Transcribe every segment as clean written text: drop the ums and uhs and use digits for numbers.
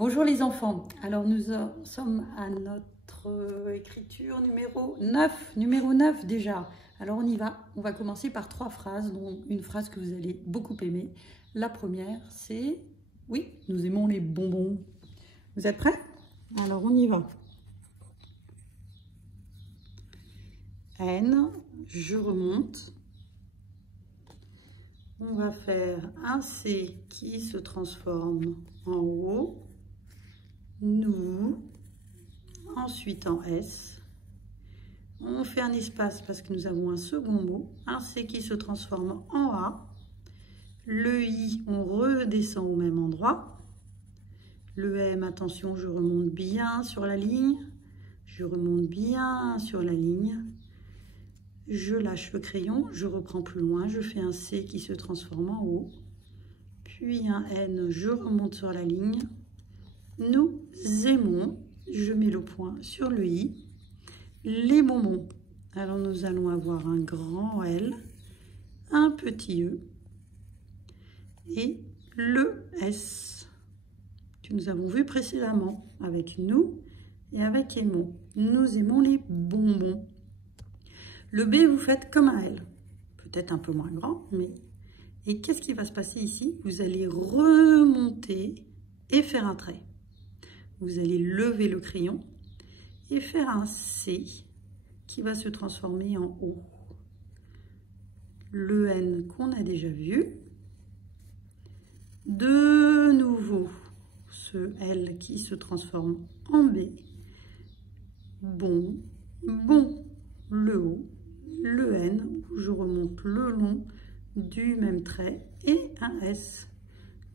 Bonjour les enfants, alors nous sommes à notre écriture numéro 9 déjà. Alors on y va, on va commencer par 3 phrases, dont une phrase que vous allez beaucoup aimer. La première c'est « Oui, nous aimons les bonbons ». Vous êtes prêts? Alors on y va. N, je remonte. On va faire un C qui se transforme en O. Nous, ensuite en S, on fait un espace parce que nous avons un second mot, un C qui se transforme en A, le I, on redescend au même endroit, le M, attention, je remonte bien sur la ligne, je remonte bien sur la ligne, je lâche le crayon, je reprends plus loin, je fais un C qui se transforme en O, puis un N, je remonte sur la ligne. Nous aimons, je mets le point sur le i, les bonbons. Alors nous allons avoir un grand L, un petit E et le S que nous avons vu précédemment avec nous et avec aimons. Nous aimons les bonbons. Le B, vous faites comme un L, peut-être un peu moins grand, mais... Et qu'est-ce qui va se passer ici? Vous allez remonter et faire un trait. Vous allez lever le crayon et faire un C qui va se transformer en O. Le N qu'on a déjà vu. De nouveau, ce L qui se transforme en B. Bon, bon, le O, le N, où je remonte le long du même trait, et un S.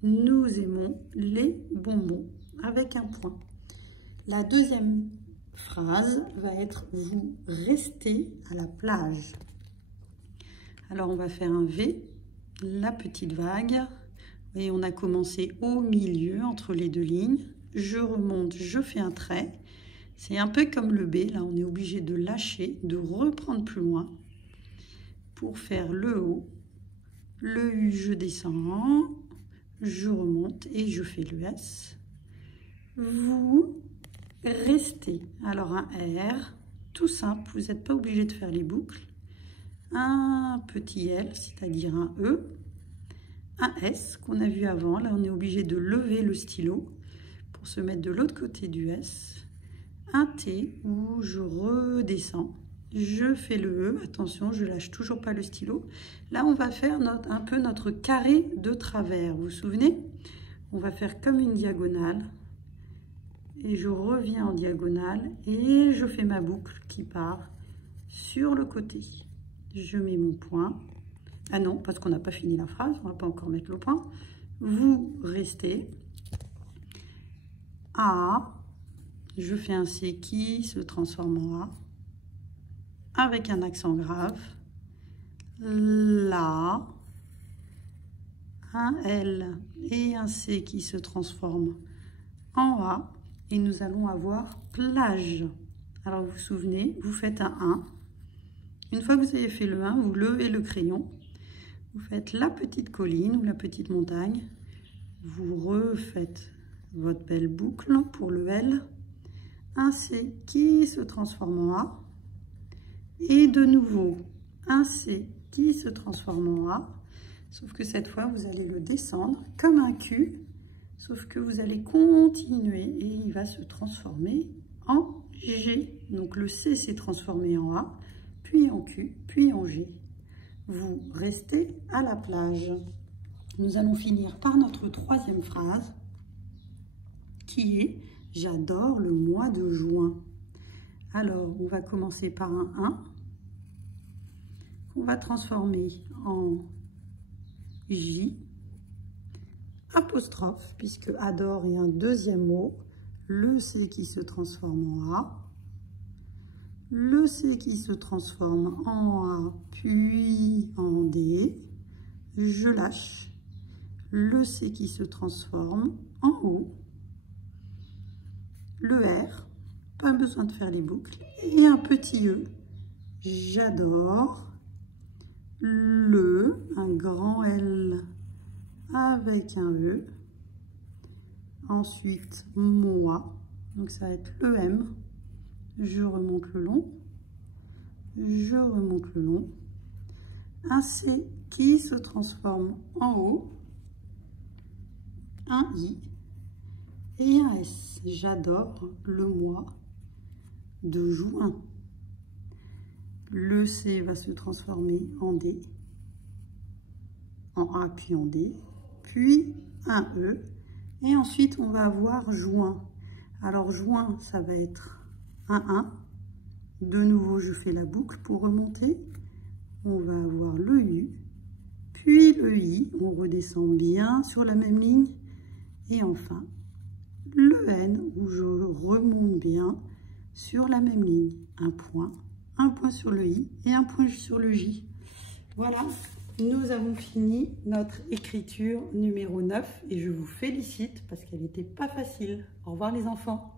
Nous aimons les bonbons. Avec un point. La deuxième phrase va être « Vous restez à la plage ». Alors, on va faire un V, la petite vague. Et on a commencé au milieu, entre les deux lignes. Je remonte, je fais un trait. C'est un peu comme le B. Là, on est obligé de lâcher, de reprendre plus loin pour faire le O. Le U, je descends. Je remonte et je fais le S. Vous restez. Alors un R, tout simple, vous n'êtes pas obligé de faire les boucles. Un petit L, c'est-à-dire un E. Un S qu'on a vu avant. Là, on est obligé de lever le stylo pour se mettre de l'autre côté du S. Un T où je redescends. Je fais le E. Attention, je lâche toujours pas le stylo. Là, on va faire un peu notre carré de travers. Vous vous souvenez? On va faire comme une diagonale. Et je reviens en diagonale et je fais ma boucle qui part sur le côté. Je mets mon point. Ah non, parce qu'on n'a pas fini la phrase, on ne va pas encore mettre le point. Vous restez. A, je fais un C qui se transforme en A, avec un accent grave. La, un L et un C qui se transforme en A. Et nous allons avoir plage. Alors, vous vous souvenez, vous faites un 1. Une fois que vous avez fait le 1, vous levez le crayon. Vous faites la petite colline ou la petite montagne. Vous refaites votre belle boucle pour le L. Un C qui se transforme en A. Et de nouveau, un C qui se transforme en A. Sauf que cette fois, vous allez le descendre comme un Q. Sauf que vous allez continuer et il va se transformer en G. Donc le C s'est transformé en A, puis en Q, puis en G. Vous restez à la plage. Nous allons finir par notre troisième phrase qui est « J'adore le mois de juin ». Alors, on va commencer par un 1 qu'on va transformer en J. Apostrophe, puisque adore est un deuxième mot, le C qui se transforme en A, le C qui se transforme en A, puis en D, je lâche, le C qui se transforme en O, le R, pas besoin de faire les boucles, et un petit E, j'adore, le, un grand L, avec un E, Ensuite, moi. Donc ça va être le M. Je remonte le long. Je remonte le long. Un C qui se transforme en haut. Un I et un S. J'adore le mois de juin. Le C va se transformer en D, en A puis en D, puis un E. Et ensuite, on va avoir juin. Alors, juin, ça va être un 1. De nouveau, je fais la boucle pour remonter. On va avoir le U, puis le I. On redescend bien sur la même ligne. Et enfin, le N, où je remonte bien sur la même ligne. Un point sur le I et un point sur le J. Voilà, nous avons fini notre écriture numéro 9 et je vous félicite parce qu'elle n'était pas facile. Au revoir les enfants.